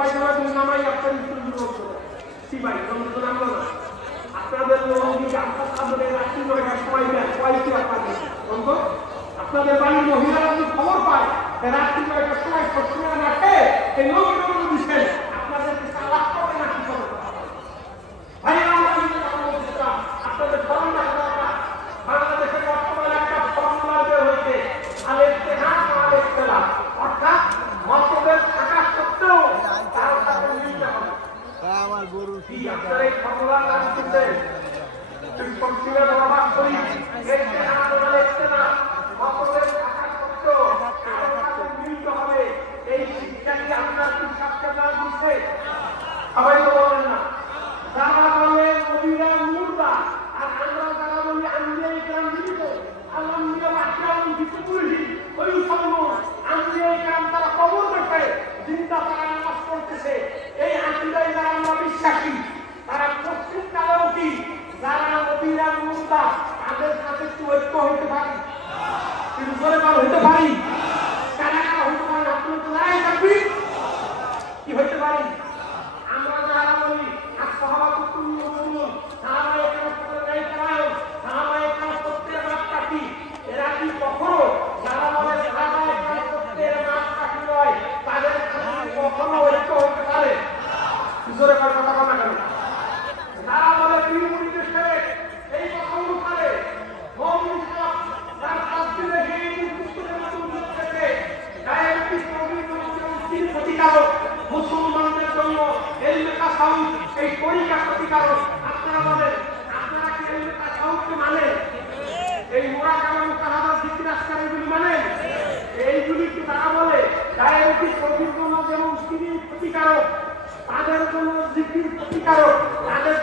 পায়খানা তুমি নামাই আপনার সিপাই বন্ধু নামলো না আপনাদের রাত্রি 9টার সময় কয়েকটি আপনাদের বন্ধু আপনাদের বাড়ির মহিলারা যদি খবর পায় রাত্রি 9টার সময় সবসময় রাখে এই লোকগুলো দিচ্ছেন আপনাদেরকে চালাক করবে না কি করবে ভাই আপনাদের ফর্ম দেখা দরকার বাংলাদেশের বর্তমানে একটা ফর্মুলা বের হয়েছে অর্থাৎ মতভেদ থাকা সত্ত্বেও তার সাথে মিলতে হবে আমার গরু আপনার এই ফর্মুলার নাম শুনছেন এই শিক্ষাটি আপনার কি সাক্ষাৎকার দিচ্ছে সবাই তো বলেন না যারা বলে নবীরা মুর্দা আর আমরা যারা বলি আম্বিয়া ইকরাম জীবিত আল্লাহ আকিরাম জীবিত করেছি ওই সম্ভব আম্বিয়া ইকরাম তারা কবর দেখে চিন্তা তারা নামাজ পড়তেছে এই আকিদায় যারা আমরা বিশ্বাসী তারা পশ্চিম কালেও কি যারা নবীরা মুর্দা তাদের সাথে একটু ঐক্য হইতে পারি কিন্তু করে পার হইতে পারি কারা কারা হইতে পারি আপনি তো লড়াই থাকবি কি হইতে পারি আমরা যারা বলি আর সহাবাতুল্লাহ বলুন সাহাবায়ে কেরাম করে নাই করায় সাহাবায়ে কেরাম প্রত্যেক রাত কাটি এরা কি কখনো যারা বলে সাহাবায়ে কেরাম প্রত্যেক রাত কাটি নয় তাদের কখনো ঐক্য হতে পারে জোরে করে কথা বলা কেন যারা বলে পীর মুরিদের ছেড়ে এই কথা অনুসারে মৌলভী সাহেব তার কাছ থেকে এই পুস্তকের মধ্যে থেকে ডায়াবেটিস রোগীর মধ্যে ক্ষতিকারক মুসলমানদের জন্য এলমেকা সাউন্ড এই তরিকা ক্ষতিকারক আপনারা বলেন আপনারা কি এলমেকা সাউন্ডকে মানেন এই মুরাকাবা মুকাহাবা জিকির আজকার এগুলি মানেন এইগুলি কি তারা বলে ডায়াবেটিস রোগীর জন্য যেমন চিনি ক্ষতিকারক তাদের জন্য জিকির ক্ষতিকারক তাদের